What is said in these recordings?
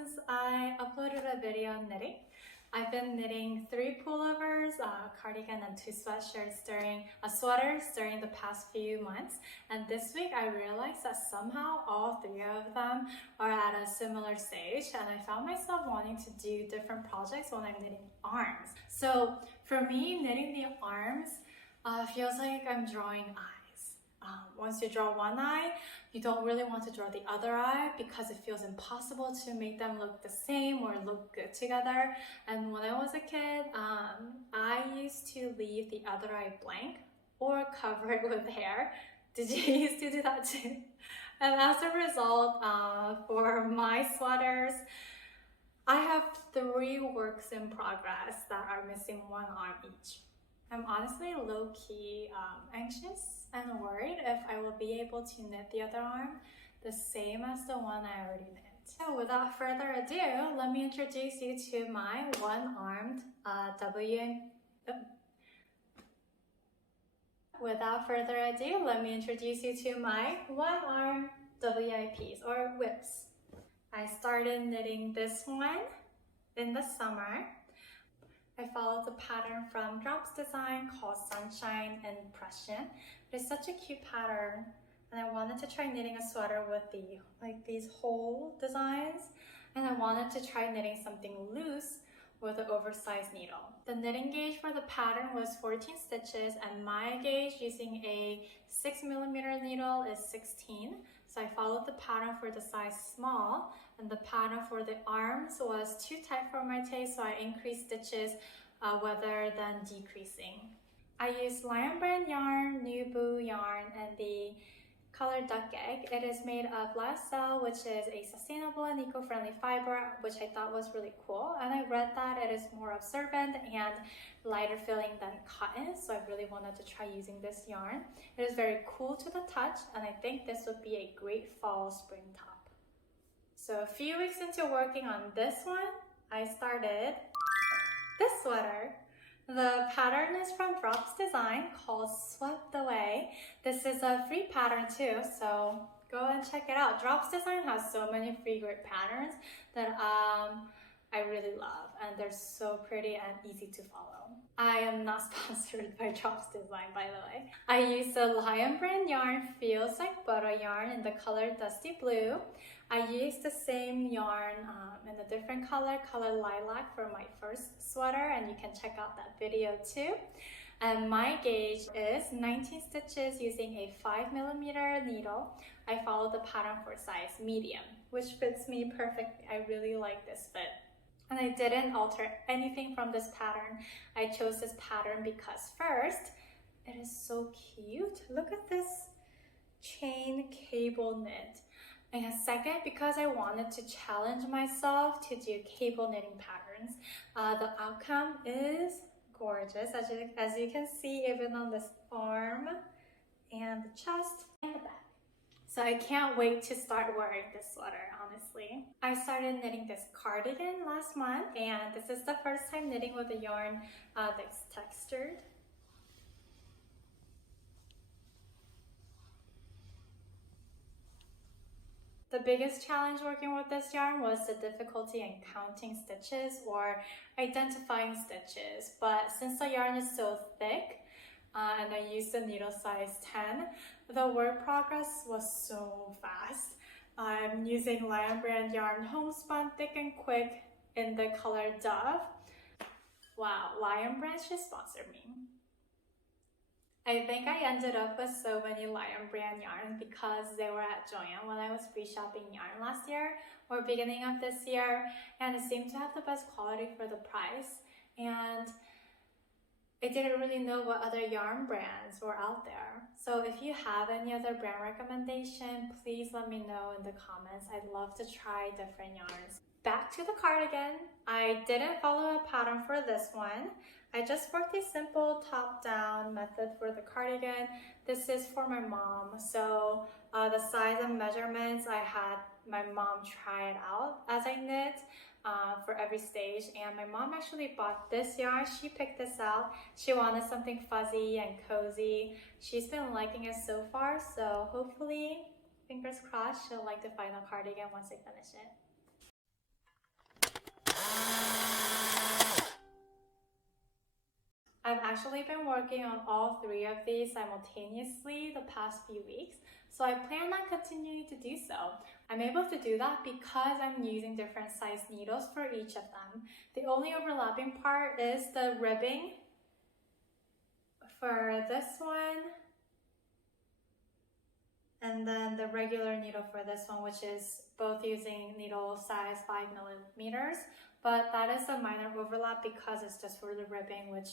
since I uploaded a video on knitting. I've been knitting 3 pullovers, a cardigan, and 2 sweaters during the past few months. And this week I realized that somehow all 3 of them are at a similar stage, and I found myself wanting to do different projects when I'm knitting arms. So for me, knitting the arms feels like I'm drawing eyes. Once you draw one eye, you don't really want to draw the other eye because it feels impossible to make them look the same or look good together. And when I was a kid, I used to leave the other eye blank or cover it with hair. Did you used to do that too? And as a result, for my sweaters, I have 3 works in progress that are missing 1 arm each. I'm honestly low-key anxious and worried if I will be able to knit the other arm the same as the one I already knit. So without further ado, let me introduce you to my one-armed WIPs or whips. I started knitting this one in the summer. I followed the pattern from Drops Design called Sunshine Impression. It's such a cute pattern, and I wanted to try knitting a sweater with these hole designs, and I wanted to try knitting something loose with an oversized needle. The knitting gauge for the pattern was 14 stitches, and my gauge using a 6mm needle is 16. So I followed the pattern for the size small, and the pattern for the arms was too tight for my taste, so I increased stitches rather than decreasing. I used Lion Brand yarn, Nubu yarn, and the color Duck Egg. It is made of lyocell, which is a sustainable and eco-friendly fiber, which I thought was really cool. And I read that it is more absorbent and lighter feeling than cotton, so I really wanted to try using this yarn. It is very cool to the touch, and I think this would be a great fall spring top. So a few weeks into working on this one, I started this sweater. The pattern is from Drops Design called Swept Away. This is a free pattern too, so go and check it out. Drops Design has so many free great patterns that I really love, and they're so pretty and easy to follow. I am not sponsored by Drops Design, by the way. I used the Lion Brand yarn Feels Like Butter yarn in the color Dusty Blue. I used the same yarn in a different color Lilac, for my first sweater, and you can check out that video too. And my gauge is 19 stitches using a 5mm needle. I followed the pattern for size medium, which fits me perfectly. I really like this fit. And I didn't alter anything from this pattern. I chose this pattern because first, it is so cute. Look at this chain cable knit. And second, because I wanted to challenge myself to do cable knitting patterns. The outcome is gorgeous, as you can see, even on this arm and the chest and the back. So I can't wait to start wearing this sweater, honestly. I started knitting this cardigan last month, and this is the first time knitting with a yarn that's textured. The biggest challenge working with this yarn was the difficulty in counting stitches or identifying stitches. But since the yarn is so thick, and I used the needle size 10, the work progress was so fast. I'm using Lion Brand yarn Homespun Thick and Quick in the color Dove. Wow, Lion Brand should sponsor me. I think I ended up with so many Lion Brand yarns because they were at Joann when I was free shopping yarn last year or beginning of this year, and it seemed to have the best quality for the price. And I didn't really know what other yarn brands were out there. So if you have any other brand recommendation, please let me know in the comments. I'd love to try different yarns. Back to the cardigan. I didn't follow a pattern for this one. I just worked a simple top-down method for the cardigan. This is for my mom. So the size and measurements, I had my mom try it out as I knit for every stage. And my mom actually bought this yarn. She picked this out. She wanted something fuzzy and cozy. She's been liking it so far. So hopefully, fingers crossed, she'll like the final cardigan once I finish it. actually been working on all 3 of these simultaneously the past few weeks, so I plan on continuing to do so. I'm able to do that because I'm using different size needles for each of them. The only overlapping part is the ribbing for this one, and then the regular needle for this one, which is both using needle size 5 millimeters, but that is a minor overlap because it's just for the ribbing, which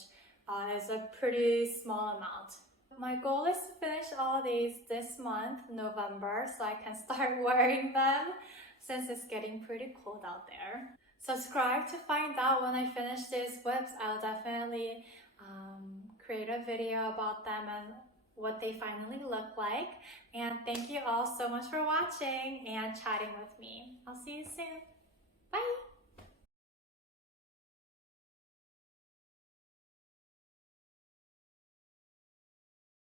is a pretty small amount. My goal is to finish all these this month, November, so I can start wearing them since it's getting pretty cold out there. Subscribe to find out when I finish these whips. I'll definitely create a video about them and what they finally look like. And thank you all so much for watching and chatting with me. I'll see you soon. Bye!